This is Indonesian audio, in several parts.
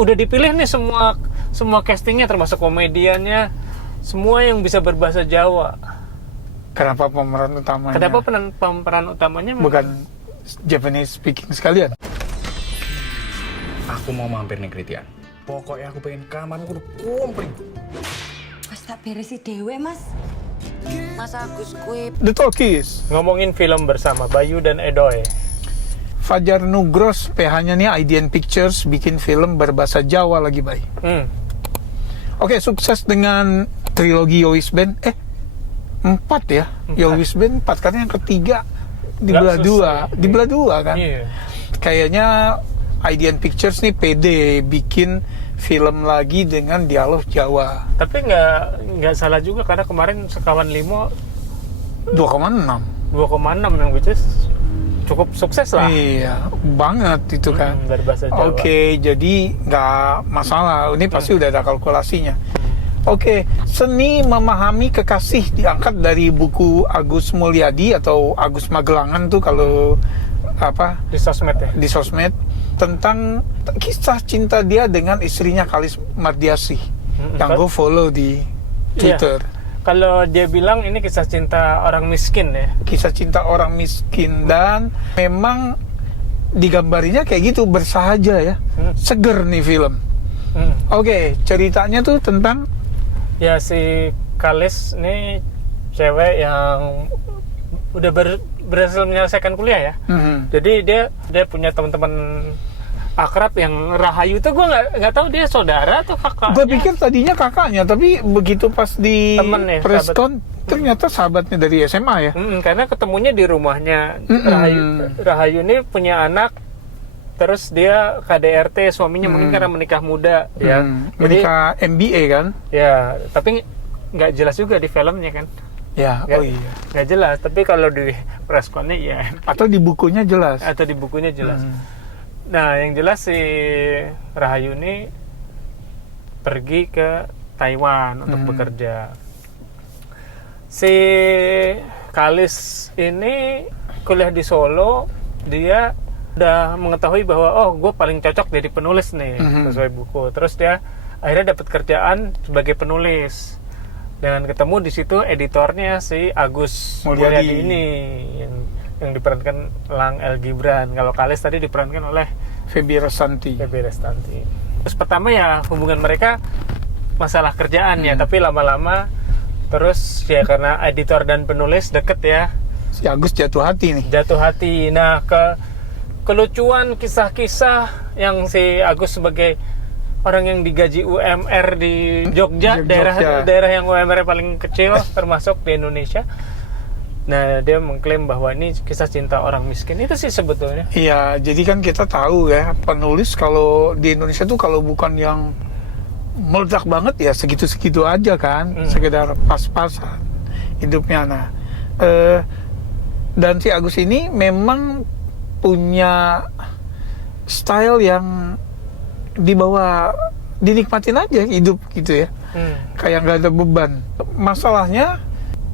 udah dipilih nih semua castingnya, termasuk komediannya, semua yang bisa berbahasa Jawa. Kenapa pemeran utamanya? Kenapa pemeran utamanya bukan Japanese speaking sekalian? Aku mau mampir nih Kritian. Pokoknya aku pengen kamar aku udah komplit. Mas tak beresi dewe mas. Mas Agus kui. The Talkies. ngomongin film bersama Bayu dan Edoy. Fajar Nugros, PH-nya nih IDN Pictures, bikin film berbahasa Jawa lagi, Bay. Oke, sukses dengan trilogi Yowis Band. 4 ya? Yowis Band 4, karena yang ketiga dibelah dua kan? Iya. Kayaknya IDN Pictures nih pede bikin film lagi dengan dialog Jawa. Tapi nggak salah juga, karena kemarin Sekawan Limo 2,6. 2,6 yang which is cukup sukses lah. Iya, banget itu kan. Berbahasa Jawa. Oke, jadi nggak masalah. Ini pasti udah ada kalkulasinya. Oke, Seni Memahami Kekasih diangkat dari buku Agus Mulyadi atau Agus Magelangan tuh kalau apa Di sosmed ya. di sosmed, tentang kisah cinta dia dengan istrinya Kalis Mardiasih yang gue follow di Twitter. Iya. Kalau dia bilang ini kisah cinta orang miskin ya. Kisah cinta orang miskin, dan memang digambarinya kayak gitu, bersahaja ya, seger nih film. Oke, ceritanya tuh tentang Ya si Kalis ini cewek yang udah berhasil menyelesaikan kuliah ya. Jadi dia punya teman-teman akrab yang Rahayu tuh, gue nggak tahu dia saudara atau kakak. gue pikir tadinya kakaknya, tapi begitu pas di Temen ya, preskon ternyata sahabatnya dari SMA ya. Karena ketemunya di rumahnya. Rahayu ini punya anak, terus dia KDRT suaminya mungkin karena menikah muda ya. Jadi Menikah MBA kan? ya, tapi nggak jelas juga di filmnya kan. Ya, Nggak- oh iya. nggak jelas, tapi kalau di preskonnya ya, Atau di bukunya jelas. atau di bukunya jelas. Nah, yang jelas si Rahayu ini pergi ke Taiwan untuk bekerja. Si Kalis ini kuliah di Solo, dia udah mengetahui bahwa oh, gue paling cocok jadi penulis nih sesuai buku. Terus dia akhirnya dapat kerjaan sebagai penulis. Dengan ketemu di situ editornya si Agus Mulyadi ini yang diperankan Lang El Gibran. Kalau Kalis tadi diperankan oleh Feby Restanti. Feby Restanti. Terus pertama ya hubungan mereka masalah kerjaan ya, tapi lama-lama terus ya karena editor dan penulis deket ya, Si Agus jatuh hati nih. jatuh hati. Nah, kelucuan kisah-kisah yang si Agus sebagai orang yang digaji UMR di Jogja, daerah yang UMR paling kecil termasuk di Indonesia. Nah, dia mengklaim bahwa ini kisah cinta orang miskin. Itu sih sebetulnya. Iya, jadi kan kita tahu ya, penulis kalau di Indonesia tuh kalau bukan yang meledak banget ya segitu-segitu aja kan, sekedar pas-pasan hidupnya. Nah, dan si Agus ini memang punya style yang dinikmatin aja hidup gitu ya, kayak nggak ada beban. Masalahnya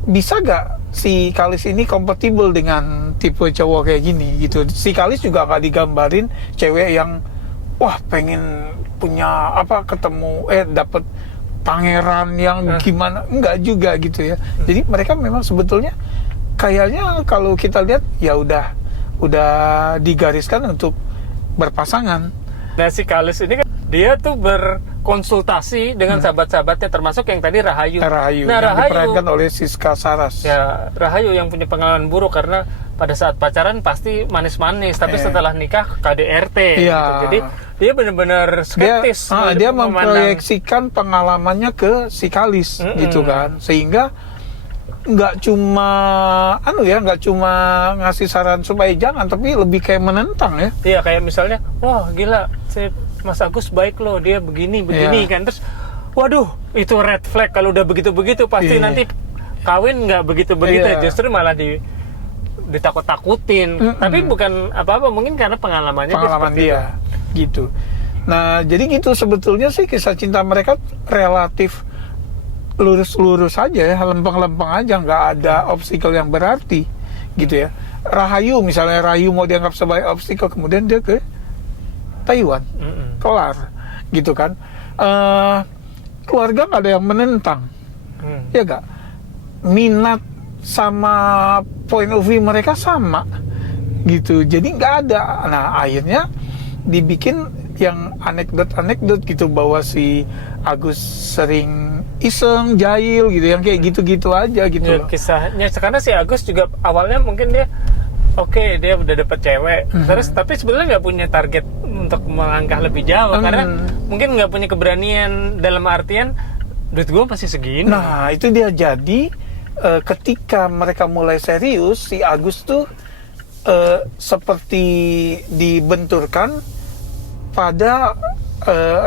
bisa nggak si Kalis ini kompatibel dengan tipe cowok kayak gini gitu. Si Kalis juga nggak digambarin cewek yang wah pengen punya ketemu dapet pangeran yang gimana, enggak juga gitu ya. Jadi mereka memang sebetulnya kayaknya kalau kita lihat ya udah digariskan untuk berpasangan. Nah, si Kalis ini kan dia tuh berkonsultasi dengan sahabat-sahabatnya, termasuk yang tadi Rahayu. Nah, yang diperankan oleh Siska Saras. Ya, Rahayu yang punya pengalaman buruk karena pada saat pacaran pasti manis-manis, tapi setelah nikah KDRT. Iya. Gitu. Jadi dia benar-benar skeptis. Dia memproyeksikan pengalamannya ke si Kalis gitu kan, sehingga nggak cuma ngasih saran supaya jangan, tapi lebih kayak menentang ya. Iya, kayak misalnya, wah gila, si Mas Agus baik loh, dia begini kan. Terus, waduh, itu red flag kalau udah begitu-begitu pasti nanti kawin nggak begitu-begitu. Justru malah ditakut-takutin. Tapi bukan apa-apa, mungkin karena pengalaman dia gitu. Nah, jadi gitu sebetulnya sih kisah cinta mereka relatif lurus-lurus aja ya, lempeng-lempeng aja, nggak ada obstacle yang berarti gitu ya. Rahayu misalnya, Rahayu mau dianggap sebagai obstacle, kemudian dia ke Taiwan, kelar gitu kan. Keluarga nggak ada yang menentang, ya gak, minat sama point of view mereka sama gitu, jadi nggak ada. Nah akhirnya dibikin yang anekdot gitu, bahwa si Agus sering iseng, jahil gitu, yang kayak gitu-gitu aja gitu Ya, loh. kisahnya karena si Agus juga awalnya mungkin dia dia udah dapet cewek, terus tapi sebenarnya nggak punya target untuk melangkah lebih jauh karena mungkin nggak punya keberanian, dalam artian duit gue masih segini. Nah itu dia, jadi ketika mereka mulai serius, si Agus tuh seperti dibenturkan pada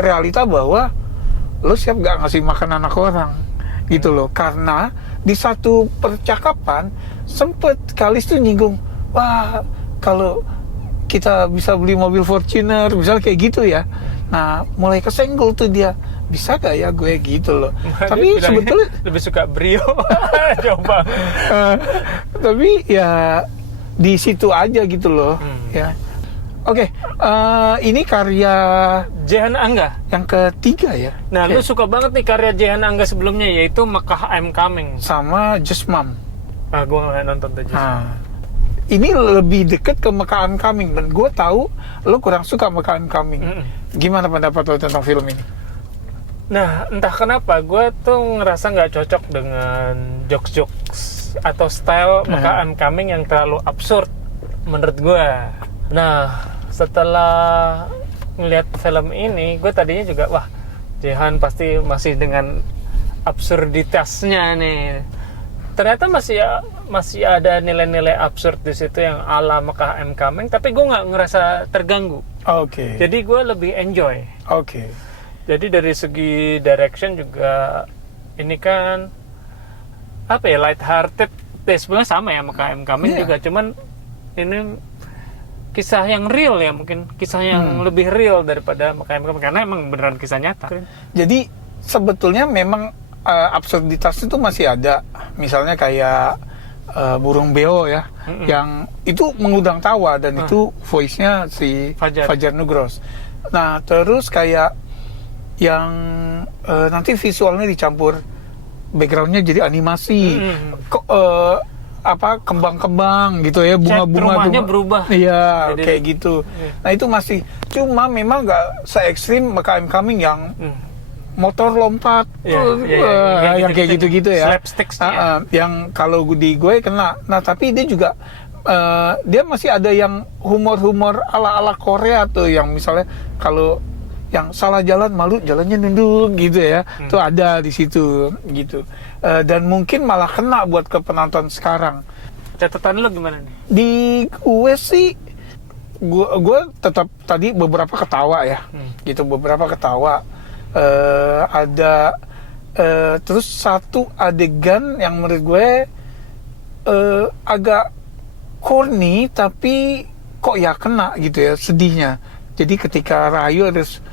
realita bahwa lo siap gak ngasih makan anak orang gitu loh. Karena di satu percakapan sempet Kalis tuh nyinggung, wah kalau kita bisa beli mobil Fortuner misalnya kayak gitu ya. Nah mulai kesenggol tuh dia, bisa gak ya gue gitu loh. Tapi sebetulnya lebih suka Brio. Coba. Tapi ya di situ aja gitu loh ya. Oke, ini karya Jehan Angga yang ketiga ya. Nah, lu suka banget nih karya Jehan Angga sebelumnya, yaitu Mekah I'm Coming. Sama Just Mom. Gue nggak nonton tuh Just Mom. Ini lebih deket ke Mekah I'm Coming, dan gue tahu lo kurang suka Mekah I'm Coming. Gimana pendapat lo tentang film ini? Nah, entah kenapa gue tuh ngerasa nggak cocok dengan jokes-jokes atau style Mekah I'm Coming yang terlalu absurd menurut gue. Nah, setelah ngeliat film ini, gue tadinya juga, wah, Jehan pasti masih dengan absurditasnya nih. Ternyata masih ada nilai-nilai absurd di situ yang ala Mekah I'm Coming, tapi gue nggak ngerasa terganggu. Oke. Jadi gue lebih enjoy. Oke. Jadi dari segi direction juga ini kan apa ya, light hearted. Sebenarnya sama ya Mekah I'm Coming juga, cuman ini kisah yang real ya, mungkin kisah yang lebih real daripada Mekah I'm Coming karena emang beneran kisah nyata. Jadi sebetulnya memang absurditas itu masih ada. Misalnya kayak Burung Beo ya, yang itu mengundang tawa, dan itu voice-nya si Fajar Nugros. Nah, terus kayak yang nanti visualnya dicampur background-nya jadi animasi. Kembang-kembang gitu ya, bunga-bunga rumahnya berubah. Iya, jadi, kayak gitu. Nah, itu masih, cuma memang nggak se-ekstrim Mekah I'm Coming yang motor lompat, yang kayak gitu-gitu ya. Slapstick yang kalau di gue kena. Nah, tapi dia juga dia masih ada yang humor-humor ala-ala Korea tuh, yang misalnya kalau yang salah jalan malu jalannya nunduk gitu ya, tuh ada di situ gitu. Dan mungkin malah kena buat ke penonton sekarang. Catatan lo gimana nih? Di gue sih, gue tetap tadi beberapa ketawa ya, gitu, beberapa ketawa. Ada terus satu adegan yang menurut gue agak corny, tapi kok ya kena gitu ya, sedihnya. Jadi ketika Rahayu harus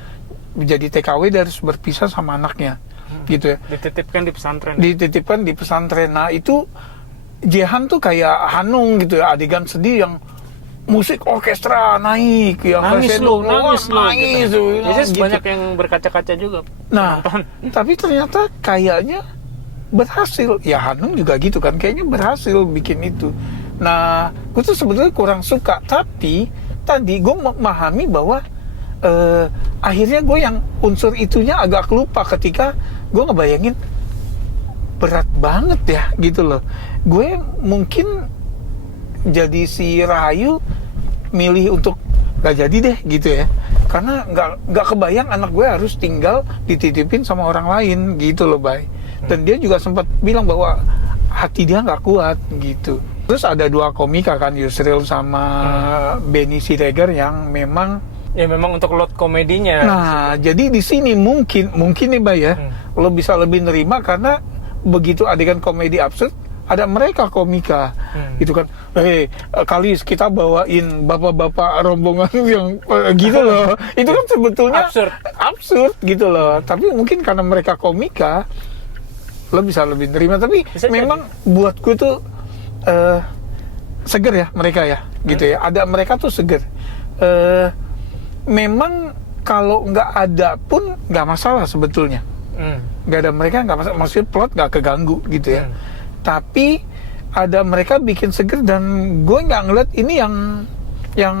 menjadi TKW, dia harus berpisah sama anaknya, gitu ya. Dititipkan di pesantren. Nah itu Jehan tuh kayak Hanung gitu ya, adegan sedih yang musik orkestra naik, yang nangis gitu. Gitu. Banyak yang berkaca-kaca juga. Nah, tapi ternyata kayaknya berhasil. Ya Hanung juga gitu kan, kayaknya berhasil bikin itu. Nah, gue tuh sebetulnya kurang suka, tapi tadi gue memahami bahwa akhirnya gue yang unsur itunya agak lupa ketika gue ngebayangin berat banget ya gitu loh. Gue mungkin jadi si Rahayu milih untuk gak jadi deh gitu ya, karena nggak kebayang anak gue harus tinggal dititipin sama orang lain gitu loh, Bay. Dan dia juga sempat bilang bahwa hati dia nggak kuat gitu. Terus ada dua komika kan, Yusril sama Benny Siregar, yang memang untuk load komedinya. Nah, jadi di sini mungkin nih, Bay ya, lo bisa lebih nerima karena begitu adegan komedi absurd ada mereka komika, gitu kan. Kalis kita bawain bapak-bapak rombongan yang gitu loh. Itu kan sebetulnya absurd gitu loh. Tapi mungkin karena mereka komika, lo bisa lebih nerima. Tapi bisa memang jadi. Buatku tuh seger ya mereka ya, gitu ya. Ada mereka tuh seger. Memang kalau nggak ada pun nggak masalah sebetulnya. Nggak ada mereka nggak masalah, maksudnya plot nggak keganggu gitu ya. Tapi ada mereka bikin seger, dan gue nggak ngeliat ini yang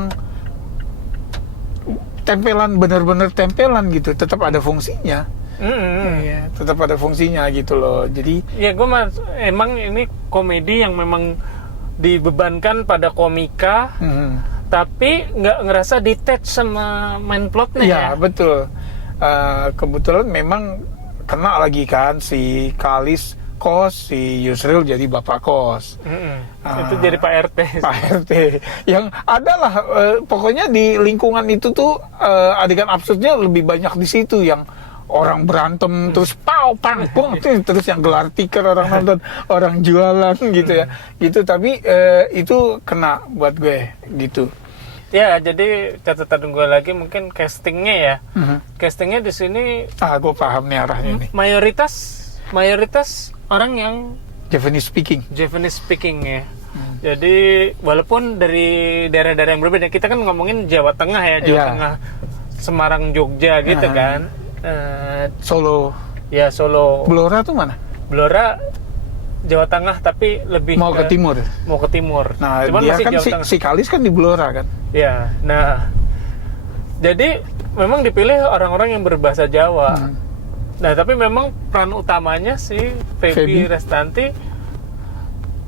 tempelan, bener-bener tempelan gitu, tetap ada fungsinya. Iya, tetap ada fungsinya gitu loh. Jadi ya gue emang ini komedi yang memang dibebankan pada komika, tapi nggak ngerasa detach sama main plotnya ya. iya betul. Kebetulan memang kena lagi kan si Kalis kos, si Yusril jadi bapak kos. Itu jadi Pak RT. Pak RT yang adalah pokoknya di lingkungan itu tuh adegan absurdnya lebih banyak di situ, yang orang berantem terus pau pang pung, terus yang gelar tiket orang nonton, orang jualan gitu ya gitu. Tapi itu kena buat gue gitu. Ya, jadi catatan gue lagi mungkin castingnya ya. Castingnya di sini Gue paham nih arahnya nih. mayoritas orang yang Japanese speaking ya. Jadi walaupun dari daerah-daerah yang berbeda, kita kan ngomongin Jawa Tengah ya, Jawa Tengah, Semarang, Jogja gitu kan. Solo. Ya Solo. Blora tuh mana? Blora Jawa Tengah, tapi lebih Mau ke timur. Mau ke timur. Nah, cuman dia masih kan Jawa Tengah. si Kalis kan di Blora kan. Ya, nah, jadi memang dipilih orang-orang yang berbahasa Jawa. Nah, tapi memang peran utamanya si Feby Restanti,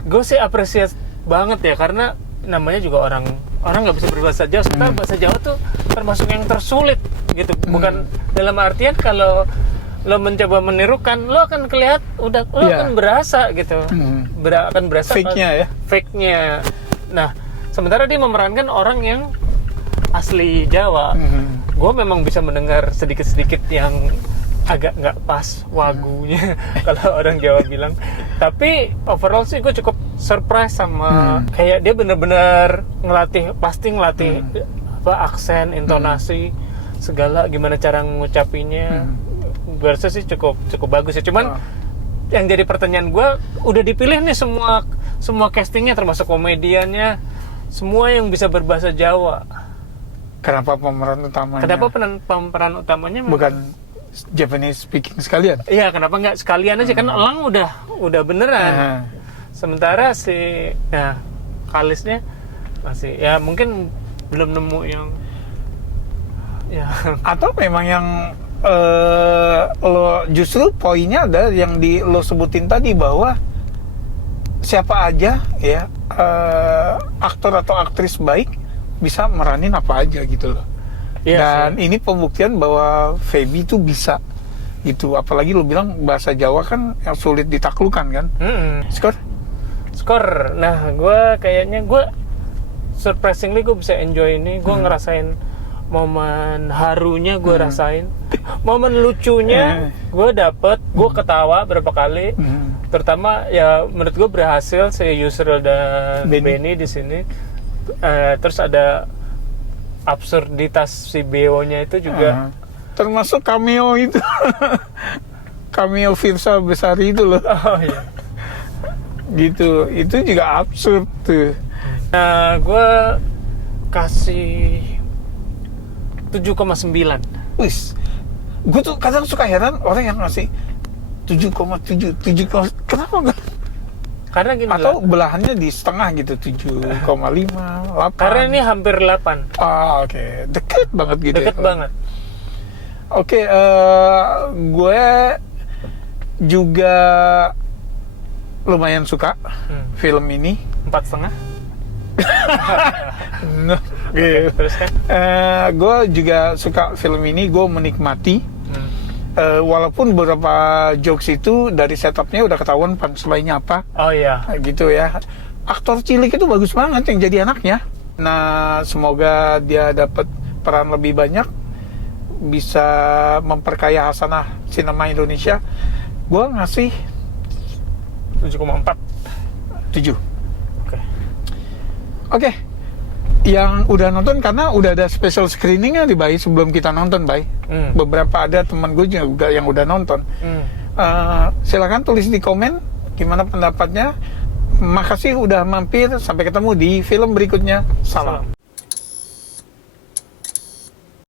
gue sih apresiasi banget ya, karena namanya juga orang nggak bisa berbahasa Jawa. Sebenarnya bahasa Jawa tuh termasuk yang tersulit gitu. Bukan dalam artian kalau lo mencoba menirukan, lo akan akan berasa gitu. Akan berasa fake-nya. Nah, sementara dia memerankan orang yang asli Jawa. Gue memang bisa mendengar sedikit-sedikit yang agak nggak pas wagunya kalau orang Jawa bilang. Tapi overall sih gue cukup surprise sama kayak dia bener-bener pasti ngelatih aksen, intonasi, segala gimana cara ngucapinnya. Gue rasa sih cukup bagus ya. Cuman yang jadi pertanyaan gue, udah dipilih nih semua castingnya, termasuk komediannya, semua yang bisa berbahasa Jawa. Kenapa pemeran utamanya? Pemeran utamanya bukan Japanese speaking sekalian? Iya, kenapa nggak sekalian aja? Kan Elang udah beneran. Sementara si Kalisnya masih ya mungkin belum nemu yang ya. Atau memang yang lo justru poinnya ada yang lo sebutin tadi, bahwa siapa aja ya aktor atau aktris baik bisa meranin apa aja gitu loh. Dan ini pembuktian bahwa Feby itu bisa gitu. Apalagi lo bilang bahasa Jawa kan yang sulit ditaklukkan kan. Skor. Nah, gue surprisingly gue bisa enjoy ini. Gue ngerasain momen harunya, gue rasain. Momen lucunya gue dapet. Gue ketawa berapa kali. Terutama ya menurut gue berhasil si Yusril dan Benny di sini. Terus ada absurditas si Beo-nya itu juga. Termasuk cameo itu. Cameo Firsa Besari itu loh. Oh iya. Gitu, itu juga absurd tuh. Nah, gue kasih 7,9. Wis, gue tuh kadang suka heran orang yang ngasih 7,7, kenapa enggak? Karena gini atau belahannya di setengah gitu, 7,5, 8. Karena ini hampir 8. Oke. Deket banget gitu. Deket banget. Oke, gue juga lumayan suka film ini. 4,5. Gitu. Terus kan? Gue juga suka film ini, gue menikmati. Walaupun beberapa jokes itu dari setupnya udah ketahuan punchline-nya apa. Oh iya. Gitu ya. Aktor cilik itu bagus banget yang jadi anaknya. Nah, semoga dia dapat peran lebih banyak, bisa memperkaya hasanah sinema Indonesia. Gue ngasih 7,4. 7. Oke. Yang udah nonton, karena udah ada special screeningnya di Bay sebelum kita nonton, Bay. Beberapa ada teman gue juga yang udah nonton. Silakan tulis di komen gimana pendapatnya. Makasih udah mampir. Sampai ketemu di film berikutnya. Salam.